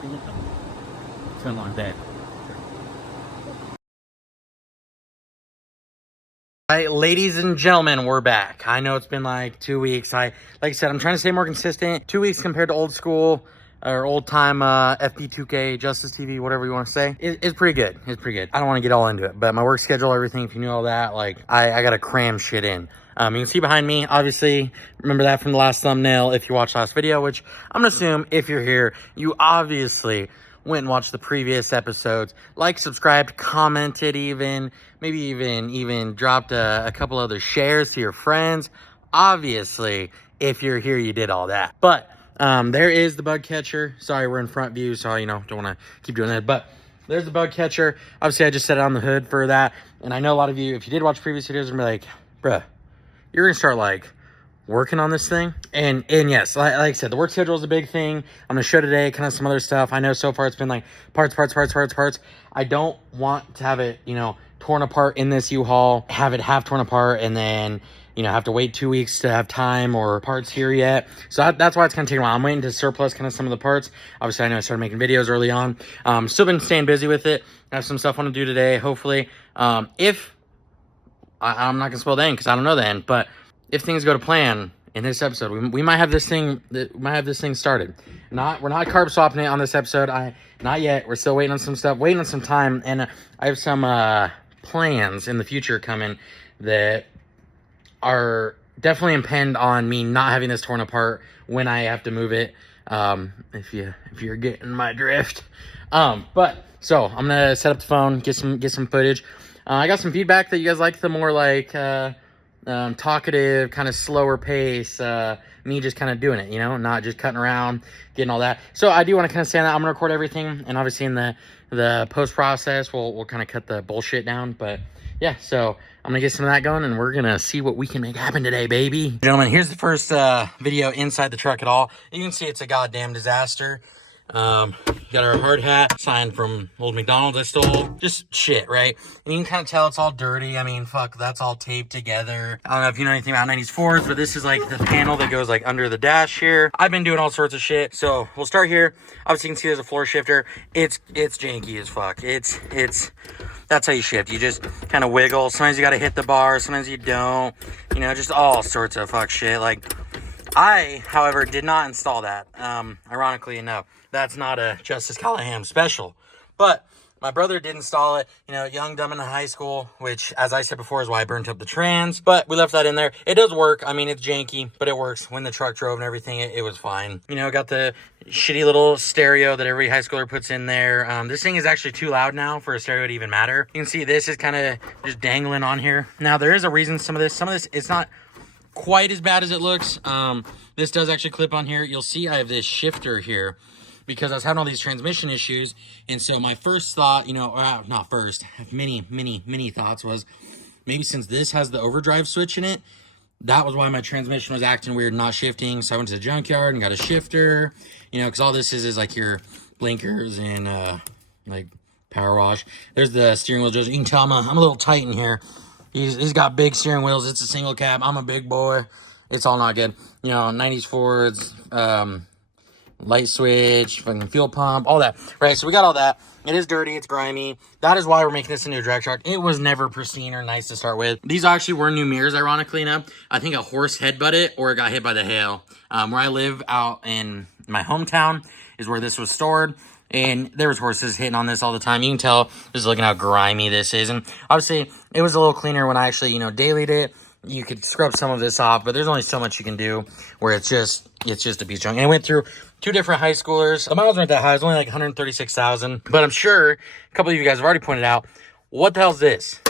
It's been a long day. All right, ladies and gentlemen, we're back. I know it's been like 2 weeks. Like I said, I'm trying to stay more consistent. 2 weeks compared to old school or old time FP2K, Justice TV, whatever you want to say. It's pretty good. It's pretty good. I don't want to get all into it, but my work schedule, everything, if you knew all that, like I got to cram shit in. You can see behind me, obviously, remember that from the last thumbnail if you watched last video, which I'm going to assume if you're here, you obviously went and watched the previous episodes, like, subscribed, commented even, maybe even dropped a couple other shares to your friends. Obviously, if you're here, you did all that. But there is the bug catcher. Sorry, we're in front view, so, you know, don't want to keep doing that. But there's the bug catcher. Obviously, I just set it on the hood for that. And I know a lot of you, if you did watch previous videos, are gonna be like, bruh, you're going to start, like, working on this thing. And yes, like I said, the work schedule is a big thing. I'm gonna show today kind of some other stuff. I know so far it's been like parts. I don't want to have it, you know, torn apart in this U-Haul, have it half torn apart, and then, you know, have to wait 2 weeks to have time or parts here yet. So that's why it's gonna take a while. I'm waiting to surplus kind of some of the parts. Obviously, I know I started making videos early on. Still been staying busy with it. I have some stuff I want to do today, hopefully. If I'm not gonna spoil the end because I don't know the end, but if things go to plan in this episode, we might have this thing started. We're not carb swapping it on this episode. Not yet. We're still waiting on some stuff, waiting on some time, and I have some plans in the future coming that are definitely impend on me not having this torn apart when I have to move it. If you're getting my drift. But so I'm gonna set up the phone, get some footage. I got some feedback that you guys like the more like talkative, kind of slower pace, me just kind of doing it, you know, not just cutting around, getting all that. So I do want to kind of say that I'm gonna record everything, and obviously in the post process we'll kind of cut the bullshit down. But yeah, so I'm gonna get some of that going, and we're gonna see what we can make happen today, baby. Gentlemen, here's the first video inside the truck at all. You can see it's a goddamn disaster. Got our hard hat, sign from old McDonald's I stole. Just shit, right? And you can kind of tell it's all dirty. I mean, fuck, that's all taped together. I don't know if you know anything about 90s Fords, but this is like the panel that goes like under the dash here. I've been doing all sorts of shit. So we'll start here. Obviously you can see there's a floor shifter. It's janky as fuck. That's how you shift. You just kind of wiggle. Sometimes you got to hit the bar. Sometimes you don't. You know, just all sorts of fuck shit. Like, I, however, did not install that. Ironically enough, that's not a Justice Callahan special. But my brother did install it, you know, young, dumb in high school, which, as I said before, is why I burnt up the trans. But we left that in there. It does work. I mean, it's janky, but it works. When the truck drove and everything, it was fine. You know, got the shitty little stereo that every high schooler puts in there. This thing is actually too loud now for a stereo to even matter. You can see this is kind of just dangling on here. Now, there is a reason some of this, it's not quite as bad as it looks. This does actually clip on here. You'll see I have this shifter here because I was having all these transmission issues. And so my first thought, you know, not first, many thoughts was maybe since this has the overdrive switch in it, that was why my transmission was acting weird, not shifting. So I went to the junkyard and got a shifter, you know, because all this is like your blinkers and like power wash. There's the steering wheel. You can tell I'm a little tight in here. He's got big steering wheels. It's a single cab. I'm a big boy. It's all not good. You know, 90s Fords, light switch, fucking fuel pump, all that. Right, so we got all that. It is dirty. It's grimy. That is why we're making this into a drag truck. It was never pristine or nice to start with. These actually were new mirrors, ironically enough. I think a horse headbutted it or it got hit by the hail. Where I live out in my hometown is where this was stored. And there was horses hitting on this all the time. You can tell just looking how grimy this is. And obviously, it was a little cleaner when I actually, you know, dailied it. You could scrub some of this off, but there's only so much you can do where it's just a piece of junk. And it went through 2 different high schoolers. The miles weren't that high. It was only like 136,000. But I'm sure a couple of you guys have already pointed out, what the hell's this?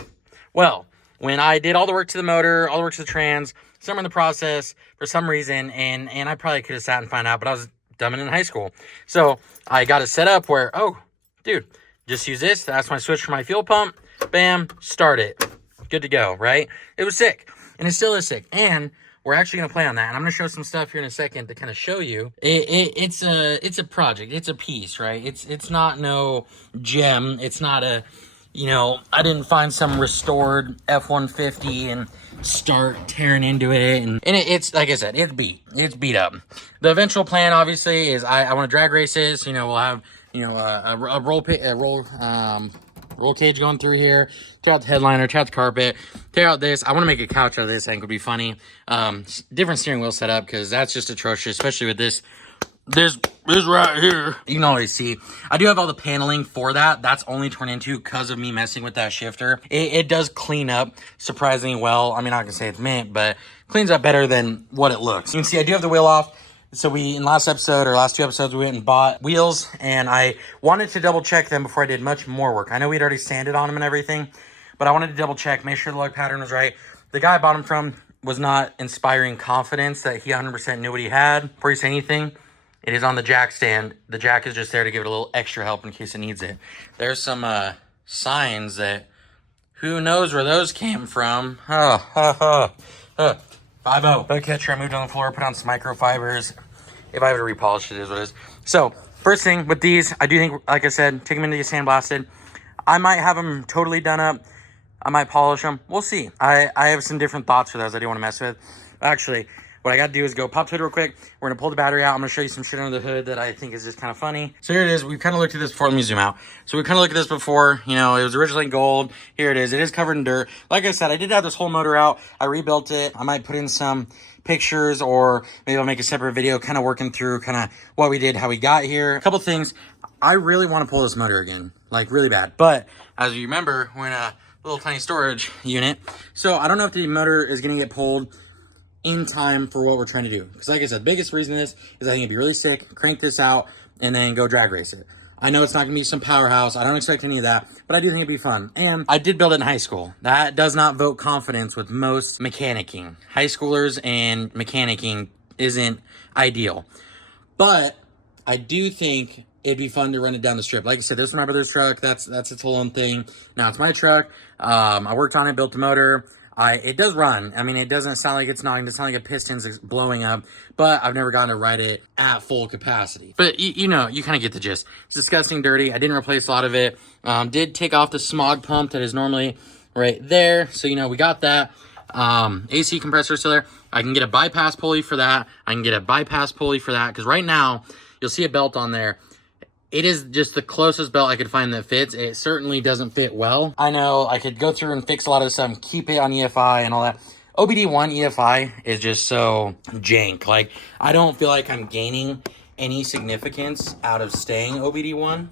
Well, when I did all the work to the motor, all the work to the trans, somewhere in the process, for some reason, and I probably could have sat and found out, but I was dumb in high school. So I got it set up where, oh, dude, just use this. That's my switch for my fuel pump. Bam, start it. Good to go, right? It was sick. And it still is sick. And we're actually going to play on that. And I'm going to show some stuff here in a second to kind of show you. It's a project. It's a piece, right? It's not no gem. It's not a, you know, I didn't find some restored F-150 and start tearing into it. And it's, like I said, it's beat up. The eventual plan, obviously, is I want to drag races. You know, we'll have you know, roll cage going through here. Tear out the headliner, tear out the carpet, tear out this. I want to make a couch out of this. I think it would be funny. Different steering wheel setup because that's just atrocious, especially with this right here. You can always see I do have all the paneling for that. That's only turned into because of me messing with that shifter. It does clean up surprisingly well. I mean, I'm not gonna say it's mint, but cleans up better than what it looks. You can see I do have the wheel off. So in last two episodes, we went and bought wheels, and I wanted to double check them before I did much more work. I know we'd already sanded on them and everything, but I wanted to double check, make sure the lug pattern was right. The guy I bought them from was not inspiring confidence that he 100% knew what he had. Before you say anything, it is on the jack stand. The jack is just there to give it a little extra help in case it needs it. There's some signs that who knows where those came from. 5-0. Bug catcher, I moved on the floor, put on some microfibers. If I have to repolish it, is what it is. So, first thing with these, I do think, like I said, take them into the sandblasted. I might have them totally done up. I might polish them. We'll see. I have some different thoughts for those I do want to mess with. Actually, what I got to do is go pop the hood real quick. We're going to pull the battery out. I'm going to show you some shit under the hood that I think is just kind of funny. So here it is. We've kind of looked at this before. Let me zoom out. So we kind of looked at this before. You know, it was originally gold. Here it is. It is covered in dirt. Like I said, I did have this whole motor out. I rebuilt it. I might put in some pictures, or maybe I'll make a separate video kind of working through kind of what we did, how we got here. A couple things. I really want to pull this motor again, like really bad. But as you remember, we're in a little tiny storage unit. So I don't know if the motor is going to get pulled in time for what we're trying to do. Because like I said, the biggest reason is I think it'd be really sick, crank this out, and then go drag race it. I know it's not going to be some powerhouse. I don't expect any of that, but I do think it'd be fun. And I did build it in high school. That does not vote confidence with most mechanicking. High schoolers and mechanicking isn't ideal. But I do think it'd be fun to run it down the strip. Like I said, this is my brother's truck. That's its whole own thing. Now it's my truck. I worked on it, built the motor. It does run. I mean, it doesn't sound like it's knocking. It sounds like a piston's blowing up, but I've never gotten to ride it at full capacity. But you know, you kind of get the gist. It's disgusting dirty. I didn't replace a lot of it. Did take off the smog pump that is normally right there. So, you know, we got that. AC compressor still there. I can get a bypass pulley for that. Because right now, you'll see a belt on there. It is just the closest belt I could find that fits. It certainly doesn't fit well. I know I could go through and fix a lot of this stuff and keep it on EFI and all that. OBD1 EFI is just so jank. Like, I don't feel like I'm gaining any significance out of staying OBD1.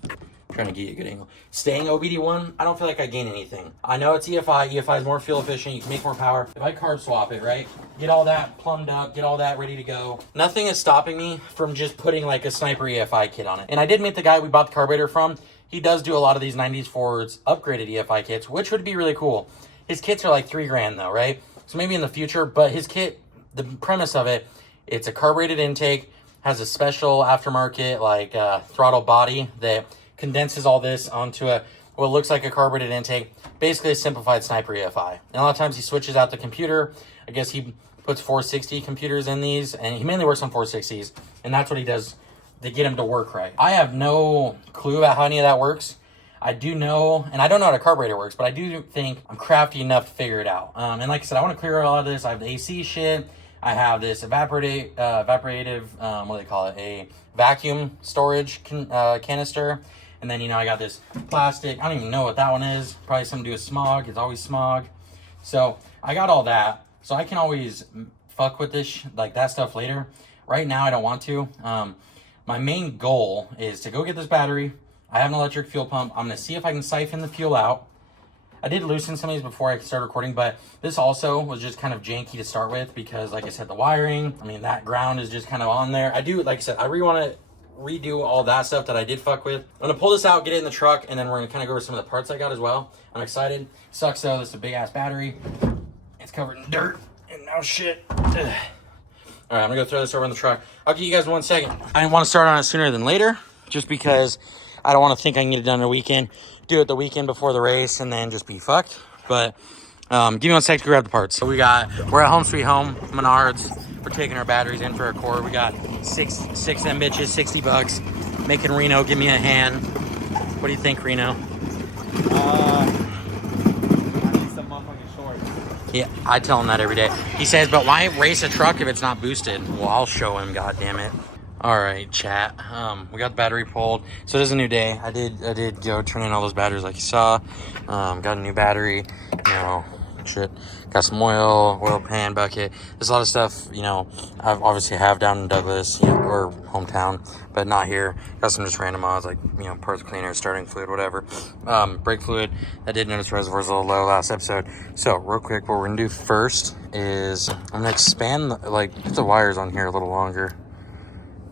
Trying to get you a good angle. Staying OBD1, I don't feel like I gain anything. I know it's EFI. EFI is more fuel efficient. You can make more power. If I carb swap it, right? Get all that plumbed up, get all that ready to go. Nothing is stopping me from just putting like a Sniper EFI kit on it. And I did meet the guy we bought the carburetor from. He does do a lot of these 90s Fords upgraded EFI kits, which would be really cool. His kits are like $3,000 though, right? So maybe in the future, but his kit, the premise of it, it's a carbureted intake, has a special aftermarket like throttle body that condenses all this onto what looks like a carbureted intake, basically a simplified Sniper EFI. And a lot of times he switches out the computer. I guess he puts 460 computers in these, and he mainly works on 460s, and that's what he does to get them to work right. I have no clue about how any of that works. I do know, and I don't know how a carburetor works, but I do think I'm crafty enough to figure it out. And like I said, I want to clear all of this. I have the AC shit. I have this evaporative, what do they call it? A vacuum storage canister. And then, you know, I got this plastic. I don't even know what that one is. Probably something to do with smog. It's always smog. So I got all that. So I can always fuck with this, like that stuff later. Right now, I don't want to. My main goal is to go get this battery. I have an electric fuel pump. I'm going to see if I can siphon the fuel out. I did loosen some of these before I started recording, but this also was just kind of janky to start with because, like I said, the wiring, I mean, that ground is just kind of on there. I do, like I said, I really want to redo all that stuff that I did fuck with. I'm gonna pull this out, get it in the truck, and then we're gonna kind of go over some of the parts I got as well. I'm excited. Sucks though, this is a big ass battery. It's covered in dirt and now shit. Ugh. All right, I'm gonna go throw this over in the truck. I'll give you guys 1 second. I didn't want to start on it sooner than later, just because I don't want to think I can get it done in a weekend. Do it the weekend before the race and then just be fucked. But give me 1 second to grab the parts. So we're at Home Sweet Home, Menards. We're taking our batteries in for a core. We got six them bitches, $60. Making Reno give me a hand. What do you think, Reno? I need some motherfucking shorts. Yeah, I tell him that every day. He says, but why race a truck if it's not boosted? Well, I'll show him, goddammit. All right, chat. We got the battery pulled, so it is a new day. I did go turn in all those batteries like you saw. Got a new battery, you know, shit. Got some oil pan, bucket. There's a lot of stuff, you know, I've obviously have down in Douglas, you know, or hometown, but not here. Got some just random mods like, you know, parts cleaner, starting fluid, whatever. Brake fluid. I did notice reservoir's a little low last episode. So real quick, what we're gonna do first is I'm gonna expand put the wires on here a little longer.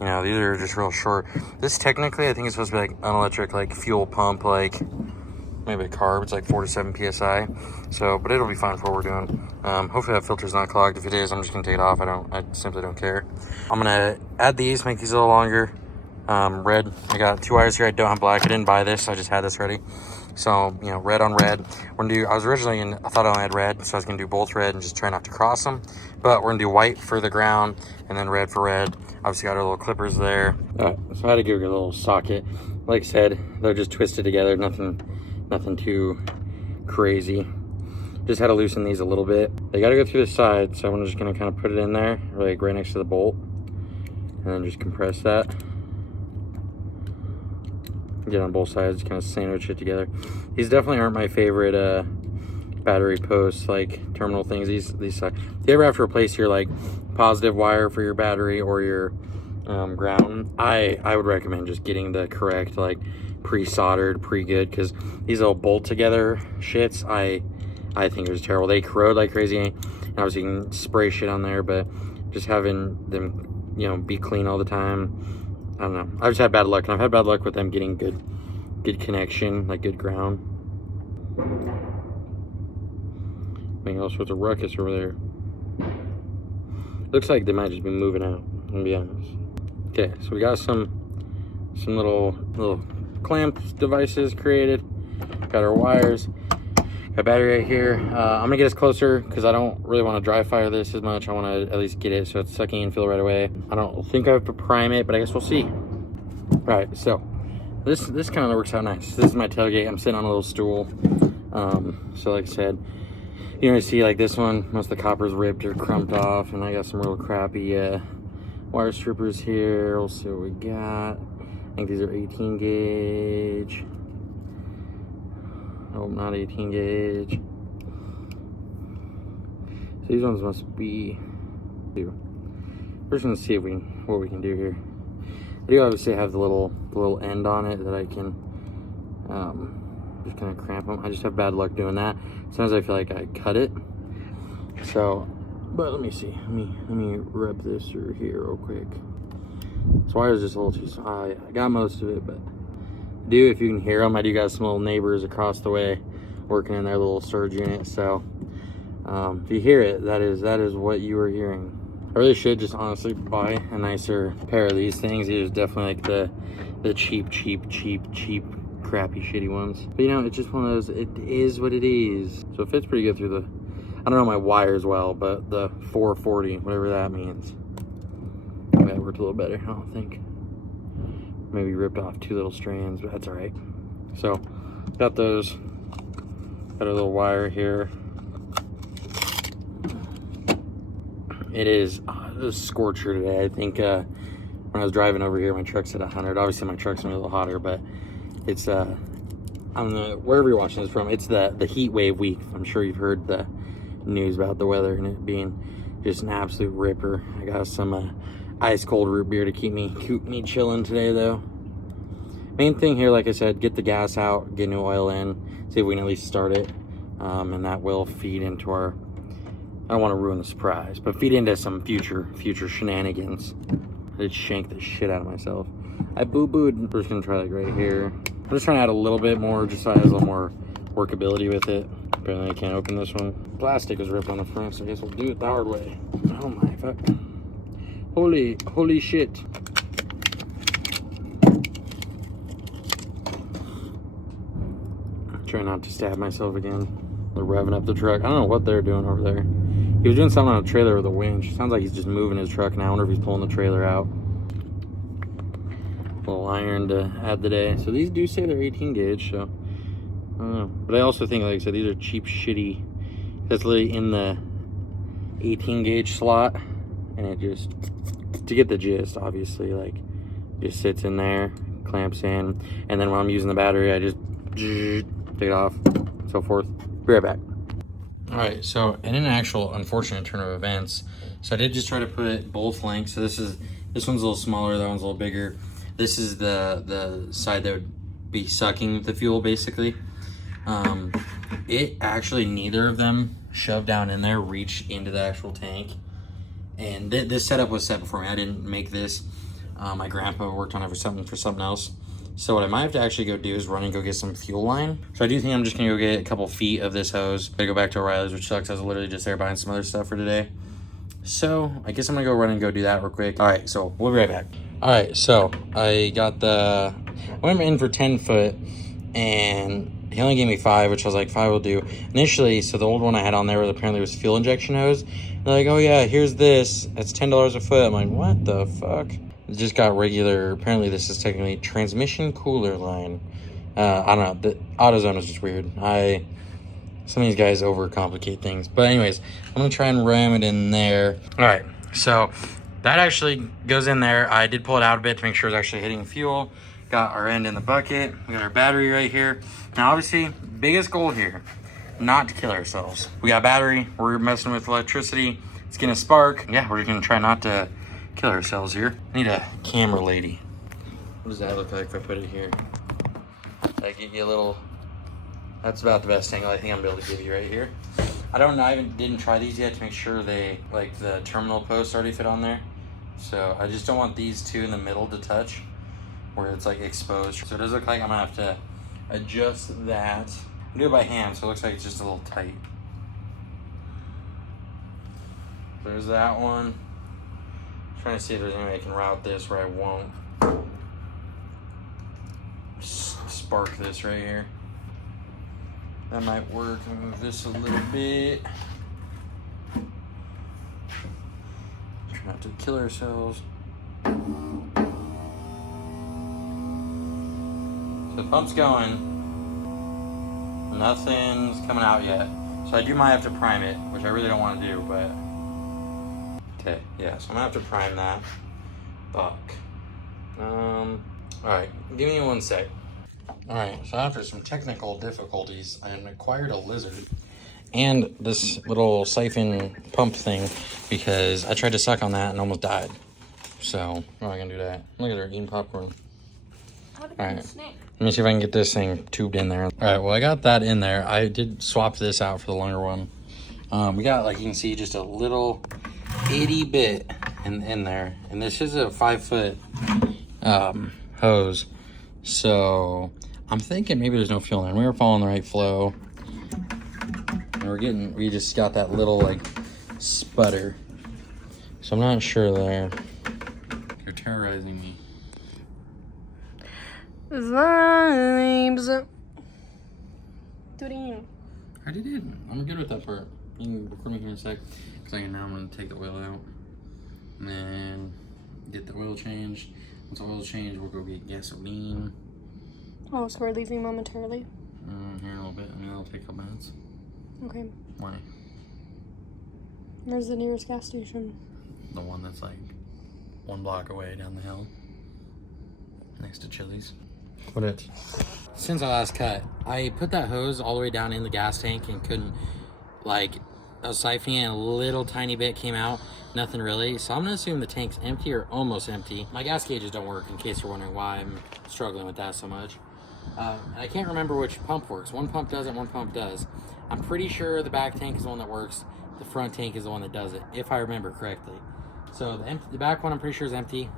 You know, these are just real short. This technically, I think it's supposed to be like an electric, like fuel pump, like maybe a carb. It's like 4 to 7 PSI. So, but it'll be fine for what we're doing. Hopefully that filter's not clogged. If it is, I'm just gonna take it off. I simply don't care. I'm gonna add these, make these a little longer. Red, I got 2 wires here. I don't have black. I didn't buy this. I just had this ready. So, you know, red on red. We're gonna do, I was originally I thought I only had red, so I was gonna do both red and just try not to cross them. But we're gonna do white for the ground and then red for red. Obviously got our little clippers there. So I had to give it a little socket. Like I said, they're just twisted together, nothing too crazy. Just had to loosen these a little bit. They gotta go through the side, so I'm just gonna kind of put it in there, like right next to the bolt, and then just compress that. Get on both sides, kind of sandwich it together. These definitely aren't my favorite battery posts, like terminal things. These suck. If you ever have to replace your like positive wire for your battery or your ground, I would recommend just getting the correct, like pre-soldered, pre-good, because these little bolt together shits, I think it was terrible. They corrode like crazy, and obviously you can spray shit on there, but just having them, you know, be clean all the time, I don't know. I've just had bad luck, and I've had bad luck with them getting good connection, like good ground. Making all sorts of ruckus over there. Looks like they might just be moving out, I'm gonna be honest. Okay, so we got some little clamp devices created. Got our wires. Got battery right here. I'm gonna get us closer because I don't really want to dry fire this as much. I want to at least get it so it's sucking in feel right away. I don't think I have to prime it, but I guess we'll see. All right, so this kind of works out nice. This is my tailgate. I'm sitting on a little stool. So like I said, you know, you see like this one, most of the copper's ripped or crumped off, and I got some real crappy wire strippers here. We'll see what we got. I think these are 18 gauge. Oh, not 18 gauge. So these ones must be. We're just gonna see what we can do here. I do obviously have the little end on it that I can just kind of cramp them. I just have bad luck doing that. Sometimes I feel like I cut it. So, but let me see. Let me rub this through here real quick. This wire is just a little too. I got most of it, but. If you can hear them, I do got some little neighbors across the way working in their little storage unit, so if you hear it, that is what you are hearing. I really should just honestly buy a nicer pair of these things. These are definitely like the cheap crappy shitty ones, but you know, it's just one of those, it is what it is. So it fits pretty good through the, I don't know my wires well, but the 440, whatever that means, that worked a little better, I don't think. Maybe ripped off 2 little strands, but that's all right. So got those, got a little wire here. It is a scorcher today. I think when I was driving over here, my truck's at 100. Obviously my truck's a little hotter, but it's wherever you're watching this from, it's the heat wave week. I'm sure you've heard the news about the weather and it being just an absolute ripper. I got some ice cold root beer to keep me chilling today though. Main thing here, like I said, get the gas out, get new oil in, see if we can at least start it, and that will feed into our, I don't want to ruin the surprise, but feed into some future shenanigans. I did shank the shit out of myself. I boo-booed. We're just gonna try like right here. I'm just trying to add a little bit more just so it has a little more workability with it. Apparently I can't open this one. Plastic was ripped on the front, so I guess we'll do it the hard way. Oh my fuck. Holy shit. Try not to stab myself again. They're revving up the truck. I don't know what they're doing over there. He was doing something on a trailer with a winch. Sounds like he's just moving his truck now. I wonder if he's pulling the trailer out. A little iron to add the day. So these do say they're 18 gauge, so I don't know. But I also think, like I said, these are cheap, shitty. That's literally in the 18 gauge slot, and it just to get the gist, obviously, like, just sits in there, clamps in, and then when I'm using the battery, I just take it off, so forth. Be right back. All right, so in an actual unfortunate turn of events, so I did just try to put both lengths. So this one's a little smaller, that one's a little bigger. This is the side that would be sucking the fuel, basically. It actually, neither of them shoved down in there reached into the actual tank. And this setup was set before me. I didn't make this. My grandpa worked on it for something else. So what I might have to actually go do is run and go get some fuel line. So I do think I'm just gonna go get a couple feet of this hose. I go back to O'Reilly's, which sucks. I was literally just there buying some other stuff for today. So I guess I'm gonna go run and go do that real quick. All right, so we'll be right back. All right, so I went in for 10 foot, and he only gave me 5, which I was like, 5 will do. Initially, so the old one I had on there apparently was fuel injection hose. They're like, oh yeah, here's this. It's $10 a foot. I'm like, what the fuck? It just got regular. Apparently this is technically transmission cooler line. I don't know. The AutoZone is just weird. Some of these guys overcomplicate things. But anyways, I'm gonna try and ram it in there. All right, so that actually goes in there. I did pull it out a bit to make sure it's actually hitting fuel. Got our end in the bucket. We got our battery right here. Now, obviously, biggest goal here, not to kill ourselves. We got battery. We're messing with electricity. It's gonna spark. Yeah, we're gonna try not to kill ourselves here. I need a camera lady. What does that look like if I put it here? Did I give you a little? That's about the best angle I think I'm gonna be able to give you right here. I don't know, I didn't try these yet to make sure they, like, the terminal posts already fit on there. So I just don't want these two in the middle to touch where it's like exposed. So it does look like I'm gonna have to adjust that. I'm do it by hand, so it looks like it's just a little tight. There's that one. Trying to see if there's any way I can route this where I won't spark this right here. That might work. I'll move this a little bit. Try not to kill ourselves. So the pump's going. Nothing's coming out yet. So I might have to prime it, which I really don't want to do, but okay, yeah, so I'm gonna have to prime that. Fuck. Alright, give me 1 sec. Alright, so after some technical difficulties, I acquired a lizard and this little siphon pump thing because I tried to suck on that and almost died. So, how am I gonna do that? Look at her eating popcorn. Alright, let me see if I can get this thing tubed in there. Alright, well, I got that in there. I did swap this out for the longer one. We got, like you can see, just a little itty bit in there. And this is a 5-foot hose. So I'm thinking maybe there's no fuel in there. We were following the right flow. And we just got that little like sputter. So I'm not sure there. You're terrorizing me. Vibes. Do it again. I already did. I'm good with that part. You can record me here in a sec. Because now I'm going to take the oil out. And then get the oil changed. Once the oil's changed, we'll go get gasoline. Oh, so we're leaving momentarily? Here in a little bit. I mean, it'll take a couple minutes. Okay. Why? Where's the nearest gas station? The one that's like 1 block away down the hill. Next to Chili's. What it? Since I last cut, I put that hose all the way down in the gas tank and couldn't, like, I was siphoning and a little tiny bit came out. Nothing really. So I'm gonna assume the tank's empty or almost empty. My gas gauges don't work, in case you're wondering why I'm struggling with that so much. And I can't remember which pump works. One pump does it, one pump does. I'm pretty sure the back tank is the one that works. The front tank is the one that does it, if I remember correctly. So the back one I'm pretty sure is empty.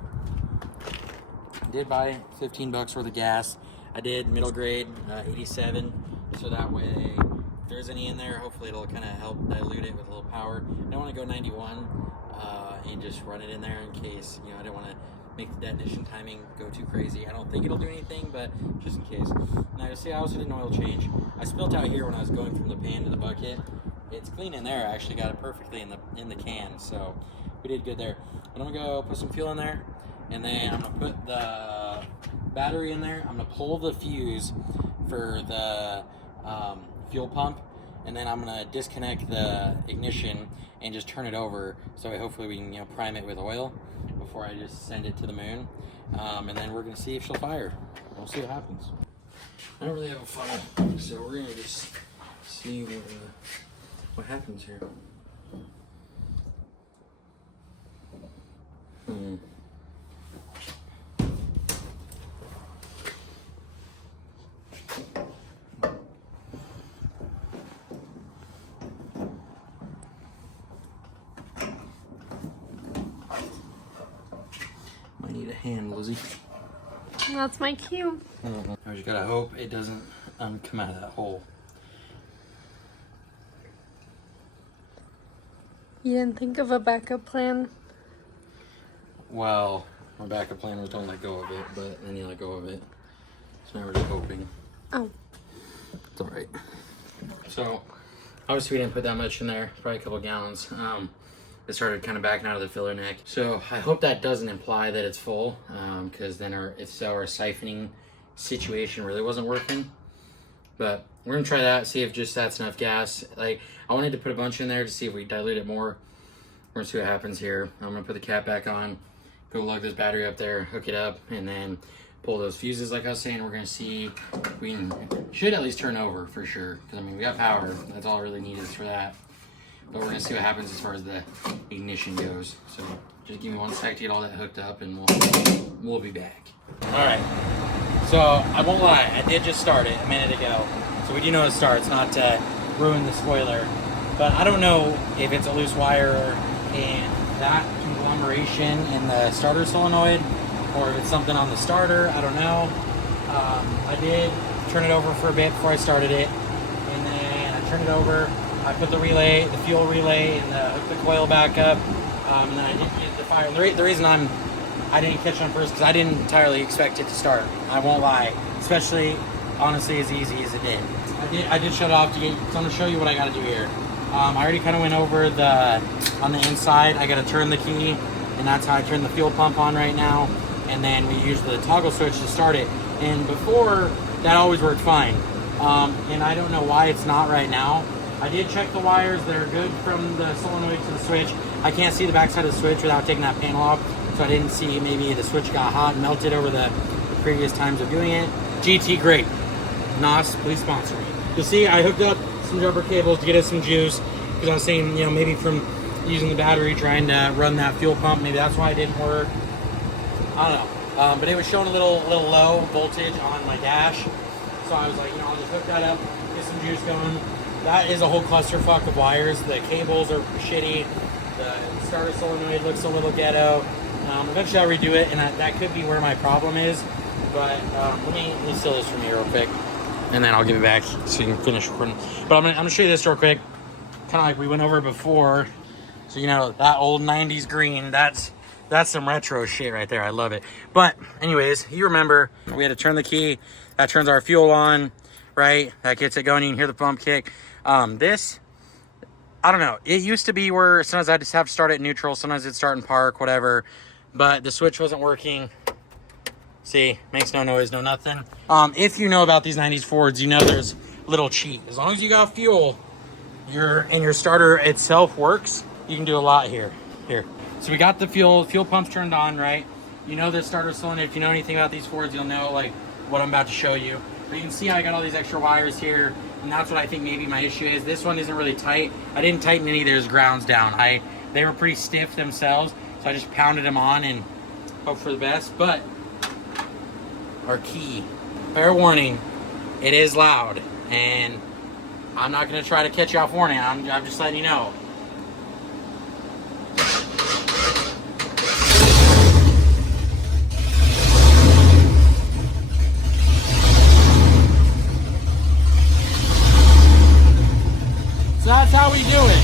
Did buy $15 worth of gas. I did middle grade 87, so that way if there's any in there, hopefully it'll kind of help dilute it with a little power. I don't want to go 91 and just run it in there in case, I don't want to make the detonation timing go too crazy. I don't think it'll do anything, but just in case. Now you'll see I also did an oil change. I spilled out here when I was going from the pan to the bucket. It's clean in there. I actually got it perfectly in the can, so we did good there. But I'm gonna go put some fuel in there, and then I'm gonna put the battery in there. I'm gonna pull the fuse for the fuel pump, and then I'm gonna disconnect the ignition and just turn it over, so hopefully we can prime it with oil before I just send it to the moon. And then we're gonna see if she'll fire. We'll see what happens. I don't really have a funnel, so we're gonna just see what happens here. Might need a hand, Lizzie. That's my cue. I just gotta hope it doesn't come out of that hole. You didn't think of a backup plan? Well, my backup plan was don't let go of it, but then you let go of it. So now we're just hoping. Oh. It's all right. So, obviously we didn't put that much in there, probably a couple gallons. It started kind of backing out of the filler neck. So I hope that doesn't imply that it's full, because then our siphoning situation really wasn't working. But we're gonna try that, see if just that's enough gas. Like, I wanted to put a bunch in there to see if we dilute it more. We're gonna see what happens here. I'm gonna put the cap back on, go lug this battery up there, hook it up, and then pull those fuses like I was saying. We're gonna see if we should at least turn over for sure. Because I mean, we got power, that's all I really need is for that. But we're gonna see what happens as far as the ignition goes. So just give me 1 sec to get all that hooked up and we'll be back. All right, so I won't lie, I did just start it a minute ago. So we do know it starts, not to ruin the spoiler. But I don't know if it's a loose wire in that conglomeration in the starter solenoid, or if it's something on the starter, I don't know. I did turn it over for a bit before I started it, and then I turned it over, I put the relay, the fuel relay, and hooked the coil back up, and then I did get the fire. The reason I didn't catch on first, because I didn't entirely expect it to start, I won't lie, especially, honestly, as easy as it did. I did shut it off, so I'm going to show you what I got to do here. I already kind of went over on the inside. I got to turn the key, and that's how I turn the fuel pump on right now. And then we use the toggle switch to start it. And before, that always worked fine. And I don't know why it's not right now. I did check the wires. They're good from the solenoid to the switch. I can't see the backside of the switch without taking that panel off. So I didn't see maybe the switch got hot and melted over the previous times of doing it. GT, great. NOS, please sponsor me. You'll see I hooked up some rubber cables to get us some juice, because I was saying, maybe from using the battery trying to run that fuel pump, maybe that's why it didn't work. I don't know. But it was showing a little low voltage on my dash, so I was like, I'll just hook that up, get some juice going. That is a whole clusterfuck of wires. The cables are shitty. The starter solenoid looks a little ghetto. Eventually I'll redo it, and that could be where my problem is. But let me steal this from you real quick, and then I'll give it back so you can finish recording. But I'm gonna show you this real quick, kind of like we went over before. So that old 90s green, that's some retro shit right there. I love it. But anyways, you remember we had to turn the key. That turns our fuel on, right? That gets it going. You can hear the pump kick. This, I don't know. It used to be where sometimes I just have to start at neutral, sometimes it'd start in park, whatever. But the switch wasn't working. See, makes no noise, no nothing. If you know about these 90s Fords, there's a little cheat. As long as you got fuel, your starter itself works, you can do a lot here. So we got the fuel pump's turned on, right? The starter solenoid. If you know anything about these Fords, you'll know what I'm about to show you. But you can see I got all these extra wires here, and that's what I think maybe my issue is. This one isn't really tight. I didn't tighten any of those grounds down. They were pretty stiff themselves, so I just pounded them on and hope for the best. But our key, fair warning, it is loud, and I'm not going to try to catch you off warning. I'm just letting you know. So that's how we do it,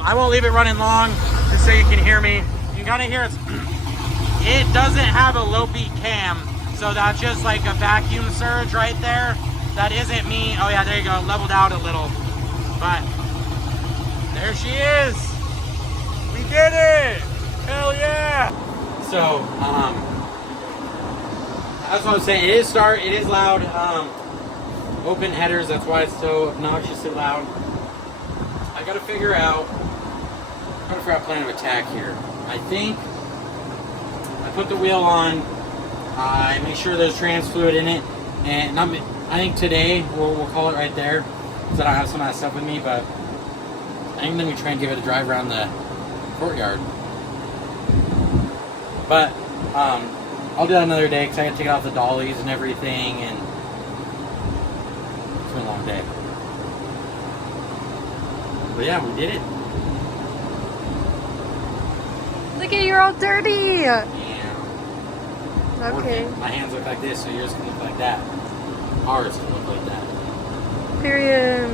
I won't leave it running long, just so you can hear me. You can kind of hear it doesn't have a low beat cam, so that's just like a vacuum surge right there. That isn't me. Oh yeah, there you go, leveled out a little. But there she is. We did it! Hell yeah! So, that's what I'm saying. It is loud. Open headers, that's why it's so obnoxiously loud. I gotta figure out plan of attack here. I think put the wheel on. I make sure there's trans fluid in it, and I think today we'll call it right there, because I don't have some of that stuff with me. But I think then we try and give it a drive around the courtyard. But I'll do that another day because I got to take off the dollies and everything, and it's been a long day. But yeah, we did it. Look at you're all dirty. Yeah. Okay. My hands look like this, so yours can look like that. Ours can look like that. Period.